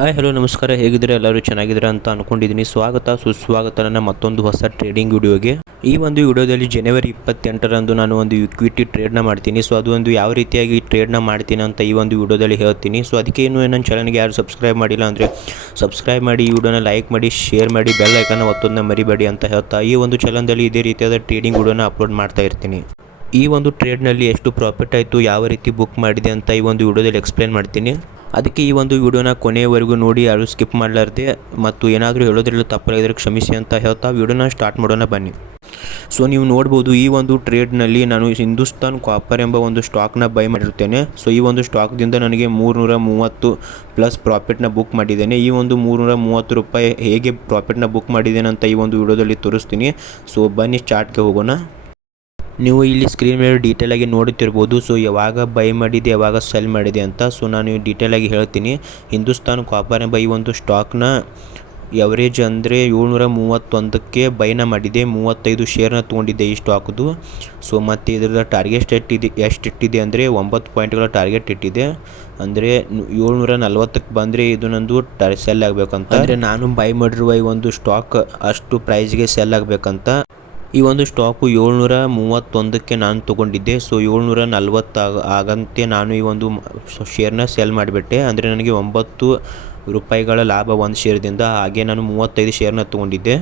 Hi hello ನಮಸ್ಕಾರ, ಹೇಗಿದ್ದೀರಾ? ಎಲ್ಲರೂ ಚೆನ್ನಾಗಿದ್ದೀರಾ ಅಂತ ಅಂದ್ಕೊಂಡಿದ್ದೀನಿ. ಸುಸ್ವಾಗತ ನನ್ನ ಮತ್ತೊಂದು ಹೊಸ ಟ್ರೇಡಿಂಗ್ ವಿಡಿಯೋಗೆ. ಈ ಒಂದು ವಿಡಿಯೋದಲ್ಲಿ ಜನವರಿ 28ರಂದು ನಾನು ಒಂದು ಇಕ್ವಿಟಿ ಟ್ರೇಡ್ನ ಮಾಡ್ತೀನಿ. ಸೊ ಅದು ಒಂದು ಯಾವ ರೀತಿಯಾಗಿ ಟ್ರೇಡ್ನ ಮಾಡ್ತೀನಿ ಅಂತ ಈ ಒಂದು ವಿಡಿಯೋದಲ್ಲಿ ಹೇಳ್ತೀನಿ. ಸೊ ಅದಕ್ಕೆ ಇನ್ನೂ ನನ್ನ ಚಾನಲ್ಗೆ ಯಾರು ಸಬ್ಸ್ಕ್ರೈಬ್ ಮಾಡಿಲ್ಲ ಅಂದರೆ ಸಬ್ಸ್ಕ್ರೈಬ್ ಮಾಡಿ, ಈ ವಿಡಿಯೋನ ಲೈಕ್ ಮಾಡಿ, ಶೇರ್ ಮಾಡಿ, ಬೆಲ್ ಐಕನ್ನ ಒತ್ತೋದನ್ನ ಮರಿಬೇಡಿ ಅಂತ ಹೇಳ್ತಾ ಈ ಒಂದು ಚಾನಲ್ನಲ್ಲಿ ಇದೇ ರೀತಿಯಾದ ಟ್ರೇಡಿಂಗ್ ವಿಡಿಯೋನ ಅಪ್ಲೋಡ್ ಮಾಡ್ತಾ ಇರ್ತೀನಿ. ಈ ಒಂದು ಟ್ರೇಡ್ನಲ್ಲಿ ಎಷ್ಟು ಪ್ರಾಫಿಟ್ ಆಯಿತು, ಯಾವ ರೀತಿ ಬುಕ್ ಮಾಡಿದೆ ಅಂತ ಈ ಒಂದು ವಿಡಿಯೋದಲ್ಲಿ ಎಕ್ಸ್ಪ್ಲೇನ್ ಮಾಡ್ತೀನಿ. ಅದಕ್ಕೆ ಈ ಒಂದು ವಿಡಿಯೋನ ಕೊನೆಯವರೆಗೂ ನೋಡಿ, ಯಾರು ಸ್ಕಿಪ್ ಮಾಡಲಾರ್ದೆ, ಮತ್ತು ಏನಾದರೂ ಹೇಳೋದ್ರಲ್ಲಿ ತಪ್ಪಾಗಿದ್ರೆ ಕ್ಷಮಿಸಿ ಅಂತ ಹೇಳ್ತಾ ವಿಡಿಯೋನ ಸ್ಟಾರ್ಟ್ ಮಾಡೋಣ ಬನ್ನಿ. ಸೊ ನೀವು ನೋಡ್ಬೋದು, ಈ ಒಂದು ಟ್ರೇಡ್ನಲ್ಲಿ ನಾನು ಹಿಂದೂಸ್ತಾನ್ ಕಾಪರ್ ಎಂಬ ಒಂದು ಸ್ಟಾಕ್ನ ಬೈ ಮಾಡಿರ್ತೇನೆ. ಸೊ ಈ ಒಂದು ಸ್ಟಾಕ್ದಿಂದ ನನಗೆ 330 ಪ್ಲಸ್ ಪ್ರಾಫಿಟ್ನ ಬುಕ್ ಮಾಡಿದ್ದೇನೆ. ಈ ಒಂದು 330 ರೂಪಾಯಿ ಹೇಗೆ ಪ್ರಾಫಿಟ್ನ ಬುಕ್ ಮಾಡಿದ್ದೇನೆ ಅಂತ ಈ ಒಂದು ವಿಡಿಯೋದಲ್ಲಿ ತೋರಿಸ್ತೀನಿ. ಸೊ ಬನ್ನಿ ಚಾರ್ಟ್ಗೆ ಹೋಗೋಣ. ನೀವು ಇಲ್ಲಿ ಸ್ಕ್ರೀನ್ ಮೇಲೆ ಡೀಟೇಲಾಗಿ ನೋಡುತ್ತಿರ್ಬೋದು. ಸೊ ಯಾವಾಗ ಬೈ ಮಾಡಿದೆ, ಯಾವಾಗ ಸೆಲ್ ಮಾಡಿದೆ ಅಂತ. ಸೊ ನಾನು ಡೀಟೇಲಾಗಿ ಹೇಳ್ತೀನಿ. ಹಿಂದೂಸ್ತಾನ್ ಕಾಪರ್ ಎಂಬ ಈ ಒಂದು ಸ್ಟಾಕ್ನ ಎವರೇಜ್ ಅಂದರೆ 731ಕ್ಕೆ ಬೈನ ಮಾಡಿದೆ. 35 ಶೇರ್ನ ತೊಗೊಂಡಿದ್ದೆ ಈ ಸ್ಟಾಕ್ದು. ಸೊ ಮತ್ತು ಇದರ ಟಾರ್ಗೆಟ್ ಎಷ್ಟಿಟ್ಟಿದೆ ಅಂದರೆ 9 ಪಾಯಿಂಟ್ಗಳ ಟಾರ್ಗೆಟ್ ಇಟ್ಟಿದೆ. ಅಂದರೆ 740ಕ್ಕೆ ಬಂದರೆ ಇದು ನಂದು ಸೆಲ್ ಆಗಬೇಕಂತ. ಅಂದರೆ ನಾನು ಬೈ ಮಾಡಿರುವ ಈ ಒಂದು ಸ್ಟಾಕ್ ಅಷ್ಟು ಪ್ರೈಸ್ಗೆ ಸೆಲ್ ಆಗಬೇಕಂತ. ಈ ಒಂದು ಸ್ಟಾಕು 731ಕ್ಕೆ ನಾನು ತೊಗೊಂಡಿದ್ದೆ. ಸೊ 740 ಆಗಂತೆ ನಾನು ಈ ಒಂದು ಶೇರ್ನ ಸೆಲ್ ಮಾಡಿಬಿಟ್ಟೆ. ಅಂದರೆ ನನಗೆ 9 ರೂಪಾಯಿಗಳ ಲಾಭ ಒಂದು ಶೇರ್ದಿಂದ. ಹಾಗೆ ನಾನು 35 ಶೇರ್ನ ತೊಗೊಂಡಿದ್ದೆ.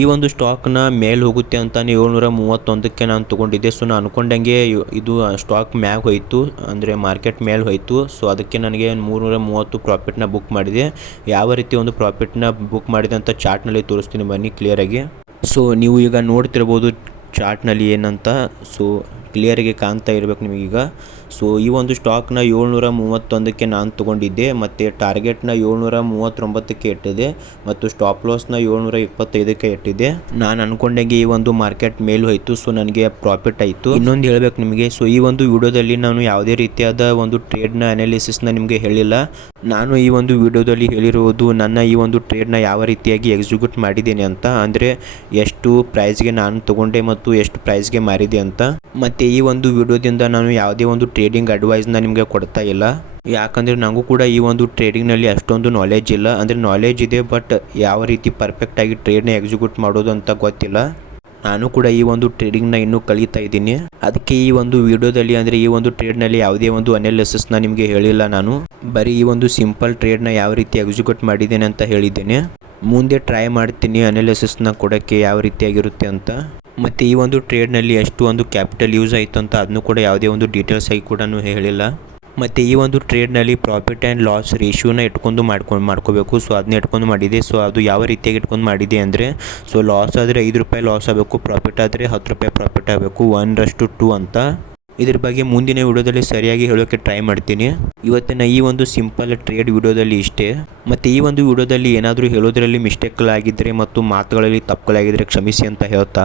ಈ ಒಂದು ಸ್ಟಾಕ್ನ ಮೇಲೆ ಹೋಗುತ್ತೆ ಅಂತಾನೆ 731ಕ್ಕೆ ನಾನು ತೊಗೊಂಡಿದ್ದೆ. ಸೊ ನಾನು ಅಂದ್ಕೊಂಡಂಗೆ ಇದು ಸ್ಟಾಕ್ ಮ್ಯಾಗ ಹೋಯಿತು, ಅಂದರೆ ಮಾರ್ಕೆಟ್ ಮೇಲೆ ಹೋಯಿತು. ಸೊ ಅದಕ್ಕೆ ನನಗೆ 330 ಪ್ರಾಫಿಟ್ನ ಬುಕ್ ಮಾಡಿದೆ. ಯಾವ ರೀತಿ ಒಂದು ಪ್ರಾಫಿಟ್ನ ಬುಕ್ ಮಾಡಿದೆ ಅಂತ ಚಾರ್ಟ್ನಲ್ಲಿ ತೋರಿಸ್ತೀನಿ ಬನ್ನಿ ಕ್ಲಿಯರಾಗಿ. ಸೊ ನೀವು ಈಗ ನೋಡ್ತಿರ್ಬೋದು ಚಾರ್ಟ್ನಲ್ಲಿ ಏನಂತ. ಸೊ ಕ್ಲಿಯರಿಗೆ ಕಾಣ್ತಾ ಇರಬೇಕು ನಿಮಗೀಗ. ಸೊ ಈ ಒಂದು ಸ್ಟಾಕ್ನ 731ಕ್ಕೆ ನಾನು ತೊಗೊಂಡಿದ್ದೆ, ಮತ್ತು ಟಾರ್ಗೆಟ್ನ 739ಕ್ಕೆ ಇಟ್ಟಿದೆ, ಮತ್ತು ಸ್ಟಾಪ್ ಲಾಸ್ನ 725ಕ್ಕೆ ಇಟ್ಟಿದೆ. ನಾನು ಅಂದ್ಕೊಂಡಂಗೆ ಈ ಒಂದು ಮಾರ್ಕೆಟ್ ಮೇಲೆ ಹೋಯಿತು. ಸೊ ನನಗೆ ಪ್ರಾಫಿಟ್ ಆಯಿತು. ಇನ್ನೊಂದು ಹೇಳಬೇಕು ನಿಮಗೆ, ಸೊ ಈ ಒಂದು ವಿಡಿಯೋದಲ್ಲಿ ನಾನು ಯಾವುದೇ ರೀತಿಯಾದ ಒಂದು ಟ್ರೇಡ್ನ ಅನಾಲಿಸಿಸ್ನ ನಿಮಗೆ ಹೇಳಿಲ್ಲ. ನಾನು ಈ ಒಂದು ವಿಡಿಯೋದಲ್ಲಿ ಹೇಳಿರುವುದು ನನ್ನ ಈ ಒಂದು ಟ್ರೇಡ್ನ ಯಾವ ರೀತಿಯಾಗಿ ಎಕ್ಸಿಕ್ಯೂಟ್ ಮಾಡಿದ್ದೇನೆ ಅಂತ. ಅಂದರೆ ಎಷ್ಟು ಪ್ರೈಸ್ಗೆ ನಾನು ತೊಗೊಂಡೆ ಮತ್ತು ಎಷ್ಟು ಪ್ರೈಸ್ಗೆ ಮಾರಿದೆ ಅಂತ. ಮತ್ತು ಈ ಒಂದು ವಿಡಿಯೋದಿಂದ ನಾನು ಯಾವುದೇ ಒಂದು ಟ್ರೇಡಿಂಗ್ ಅಡ್ವೈಸ್ನ ನಿಮಗೆ ಕೊಡ್ತಾ ಇಲ್ಲ. ಯಾಕಂದರೆ ನನಗೂ ಕೂಡ ಈ ಒಂದು ಟ್ರೇಡಿಂಗ್ನಲ್ಲಿ ಅಷ್ಟೊಂದು ನಾಲೆಜ್ ಇಲ್ಲ. ಅಂದರೆ ನಾಲೆಜ್ ಇದೆ, ಬಟ್ ಯಾವ ರೀತಿ ಪರ್ಫೆಕ್ಟಾಗಿ ಟ್ರೇಡ್ನ ಎಕ್ಸಿಕ್ಯೂಟ್ ಮಾಡೋದು ಅಂತ ಗೊತ್ತಿಲ್ಲ. ನಾನು ಕೂಡ ಈ ಒಂದು ಟ್ರೇಡಿಂಗ್ನ ಇನ್ನೂ ಕಲಿತಾ ಇದ್ದೀನಿ. ಅದಕ್ಕೆ ಈ ಒಂದು ವಿಡಿಯೋದಲ್ಲಿ, ಅಂದರೆ ಈ ಒಂದು ಟ್ರೇಡ್ನಲ್ಲಿ ಯಾವುದೇ ಒಂದು ಅನಾಲಿಸಿಸ್ನ ನಿಮಗೆ ಹೇಳಿಲ್ಲ. ನಾನು ಬರೀ ಈ ಒಂದು ಸಿಂಪಲ್ ಟ್ರೇಡ್ನ ಯಾವ ರೀತಿ ಎಕ್ಸಿಕ್ಯೂಟ್ ಮಾಡಿದ್ದೇನೆ ಅಂತ ಹೇಳಿದ್ದೇನೆ. ಮುಂದೆ ಟ್ರೈ ಮಾಡ್ತೀನಿ ಅನಾಲಿಸಿಸ್ನ ಕೊಡೋಕ್ಕೆ ಯಾವ ರೀತಿಯಾಗಿರುತ್ತೆ ಅಂತ. ಮತ್ತು ಈ ಒಂದು ಟ್ರೇಡ್ನಲ್ಲಿ ಎಷ್ಟು ಒಂದು ಕ್ಯಾಪಿಟಲ್ ಯೂಸ್ ಆಯಿತು ಅಂತ ಅದನ್ನು ಕೂಡ ಯಾವುದೇ ಒಂದು ಡೀಟೇಲ್ಸ್ ಆಗಿ ಕೂಡ ಹೇಳಿಲ್ಲ. ಮತ್ತು ಈ ಒಂದು ಟ್ರೇಡ್ನಲ್ಲಿ ಪ್ರಾಫಿಟ್ ಆ್ಯಂಡ್ ಲಾಸ್ ರೇಷಿಯೋನ ಇಟ್ಕೊಂಡು ಮಾಡ್ಕೋಬೇಕು. ಸೊ ಅದನ್ನ ಇಟ್ಕೊಂಡು ಮಾಡಿದೆ. ಸೊ ಅದು ಯಾವ ರೀತಿಯಾಗಿ ಇಟ್ಕೊಂಡು ಮಾಡಿದೆ ಅಂದರೆ, ಸೊ ಲಾಸ್ ಆದರೆ 5 ರೂಪಾಯಿ ಲಾಸ್ ಆಗಬೇಕು, ಪ್ರಾಫಿಟ್ ಆದರೆ 10 ರೂಪಾಯಿ ಪ್ರಾಫಿಟ್ ಆಗಬೇಕು, 1:2 ಅಂತ. ಇದ್ರ ಬಗ್ಗೆ ಮುಂದಿನ ವಿಡಿಯೋದಲ್ಲಿ ಸರಿಯಾಗಿ ಹೇಳೋಕ್ಕೆ ಟ್ರೈ ಮಾಡ್ತೀನಿ. ಇವತ್ತಿನ ಈ ಒಂದು ಸಿಂಪಲ್ ಟ್ರೇಡ್ ವಿಡಿಯೋದಲ್ಲಿ ಇಷ್ಟೇ. ಮತ್ತು ಈ ಒಂದು ವಿಡಿಯೋದಲ್ಲಿ ಏನಾದರೂ ಹೇಳೋದ್ರಲ್ಲಿ ಮಿಸ್ಟೇಕ್ಗಳಾಗಿದ್ದರೆ ಮತ್ತು ಮಾತುಗಳಲ್ಲಿ ತಪ್ಪುಗಳಾಗಿದ್ದರೆ ಕ್ಷಮಿಸಿ ಅಂತ ಹೇಳ್ತಾ,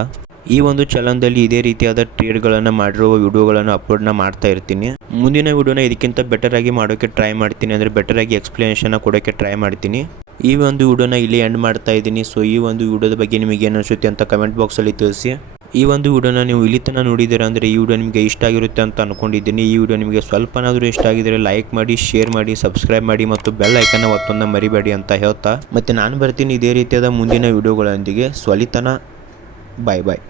ಈ ಒಂದು ಚಾನಲ್ನಲ್ಲಿ ಇದೇ ರೀತಿಯಾದ ಟ್ರೇಡ್ಗಳನ್ನು ಮಾಡಿರುವ ವಿಡಿಯೋಗಳನ್ನು ಅಪ್ಲೋಡ್ನ ಮಾಡ್ತಾ ಇರ್ತೀನಿ. ಮುಂದಿನ ವಿಡಿಯೋನ ಇದಕ್ಕಿಂತ ಬೆಟರಾಗಿ ಮಾಡೋಕ್ಕೆ ಟ್ರೈ ಮಾಡ್ತೀನಿ. ಅಂದರೆ ಬೆಟರಾಗಿ ಎಕ್ಸ್ಪ್ಲನೇಷನ್ನ ಕೊಡೋಕ್ಕೆ ಟ್ರೈ ಮಾಡ್ತೀನಿ. ಈ ಒಂದು ವಿಡಿಯೋನ ಇಲ್ಲಿ ಎಂಡ್ ಮಾಡ್ತಾ ಇದ್ದೀನಿ. ಸೊ ಈ ಒಂದು ವಿಡಿಯೋದ ಬಗ್ಗೆ ನಿಮಗೆ ಏನು ಅನಿಸುತ್ತೆ ಅಂತ ಕಮೆಂಟ್ ಬಾಕ್ಸಲ್ಲಿ ತಿಳಿಸಿ. ಈ ಒಂದು ವಿಡಿಯೋನ ನೀವು ಇಲ್ಲಿ ತನಕ ನೋಡಿದ್ದೀರಾ ಅಂದರೆ ಈ ವಿಡಿಯೋ ನಿಮಗೆ ಇಷ್ಟ ಆಗಿರುತ್ತೆ ಅಂತ ಅಂದ್ಕೊಂಡಿದ್ದೀನಿ. ಈ ವಿಡಿಯೋ ನಿಮಗೆ ಸ್ವಲ್ಪನಾದರೂ ಇಷ್ಟ ಆಗಿದ್ದರೆ ಲೈಕ್ ಮಾಡಿ, ಶೇರ್ ಮಾಡಿ, ಸಬ್ಸ್ಕ್ರೈಬ್ ಮಾಡಿ, ಮತ್ತು ಬೆಲ್ ಐಕನ್ನ ಒತ್ತೊಂದು ಮರಿಬೇಡಿ ಅಂತ ಹೇಳ್ತಾ, ಮತ್ತು ನಾನು ಬರ್ತೀನಿ ಇದೇ ರೀತಿಯಾದ ಮುಂದಿನ ವಿಡಿಯೋಗಳೊಂದಿಗೆ. ಸ್ವಲಿತನ ಬಾಯ್ ಬಾಯ್.